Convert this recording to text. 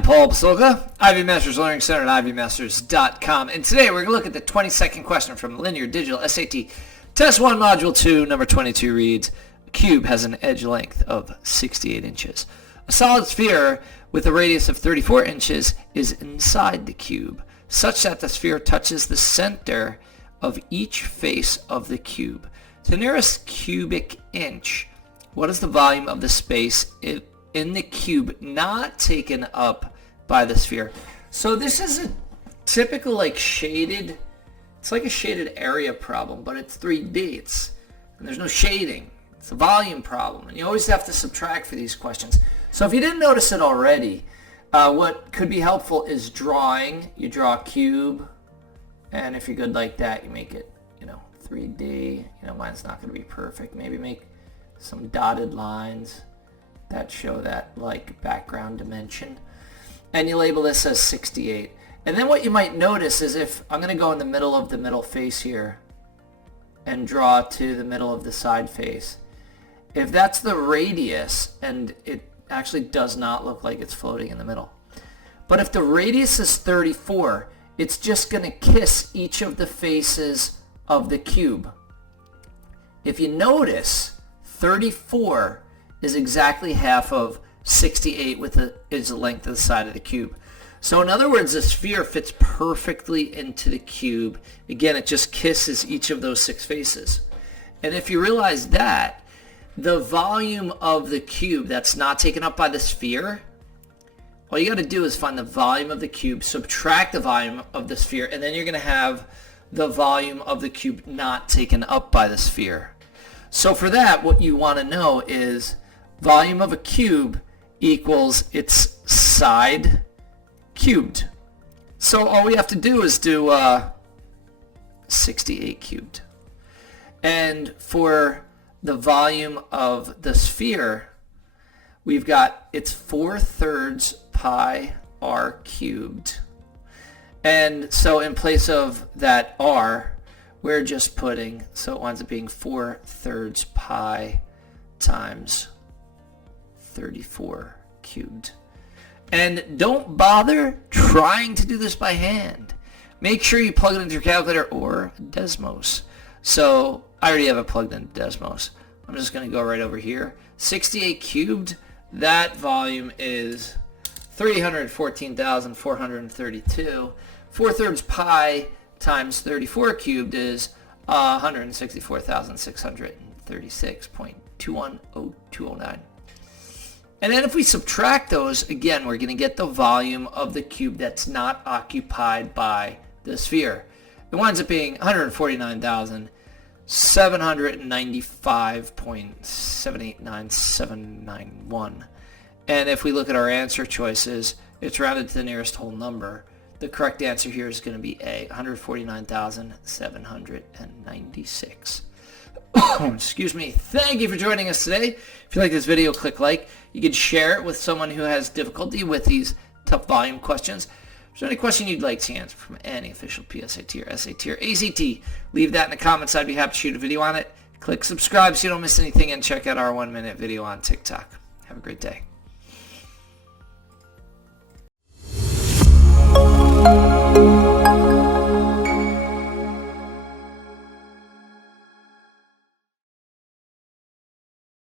I'm Paul Basolka, Ivy Masters Learning Center at ivymasters.com, and today we're going to look at the 22nd question from Linear Digital SAT Test 1 Module 2, number 22 reads, a cube has an edge length of 68 inches. A solid sphere with a radius of 34 inches is inside the cube, such that the sphere touches the center of each face of the cube. To the nearest cubic inch, what is the volume of the space in the cube not taken up by the sphere? So this is a typical shaded, it's like a shaded area problem, but it's 3D, and there's no shading. It's a volume problem, and you always have to subtract for these questions. So if you didn't notice it already, what could be helpful is drawing. You draw a cube, and if you're good like that, you make it, 3D. Mine's not going to be perfect. Maybe make some dotted lines that show that background dimension, and you label this as 68. And then what you might notice is, if I'm going to go in the middle of the middle face here and draw to the middle of the side face, if that's the radius, and it actually does not look like it's floating in the middle, but if the radius is 34, it's just going to kiss each of the faces of the cube. If you notice, 34 is exactly half of 68 is the length of the side of the cube. So in other words, the sphere fits perfectly into the cube. Again, it just kisses each of those 6 faces. And if you realize that, the volume of the cube that's not taken up by the sphere, all you got to do is find the volume of the cube, subtract the volume of the sphere, and then you're going to have the volume of the cube not taken up by the sphere. So for that, what you want to know is volume of a cube equals its side cubed. So all we have to do is do 68 cubed. And for the volume of the sphere, we've got it's 4/3 pi r cubed. And so in place of that r, we're just putting, so it winds up being 4/3 pi times 34 cubed. And don't bother trying to do this by hand. Make sure you plug it into your calculator or Desmos. So I already have it plugged into Desmos. I'm just going to go right over here. 68 cubed, that volume is 314,432. 4/3 pi times 34 cubed is 164,636.210209. And then if we subtract those, again, we're going to get the volume of the cube that's not occupied by the sphere. It winds up being 149,795.789791. And if we look at our answer choices, it's rounded to the nearest whole number. The correct answer here is going to be A, 149,796. Excuse me. Thank you for joining us today. If you like this video, click like. You can share it with someone who has difficulty with these tough volume questions. If there's any question you'd like to answer from any official PSAT or SAT or ACT, leave that in the comments. I'd be happy to shoot a video on it. Click subscribe so you don't miss anything, and check out our 1-minute video on TikTok. Have a great day.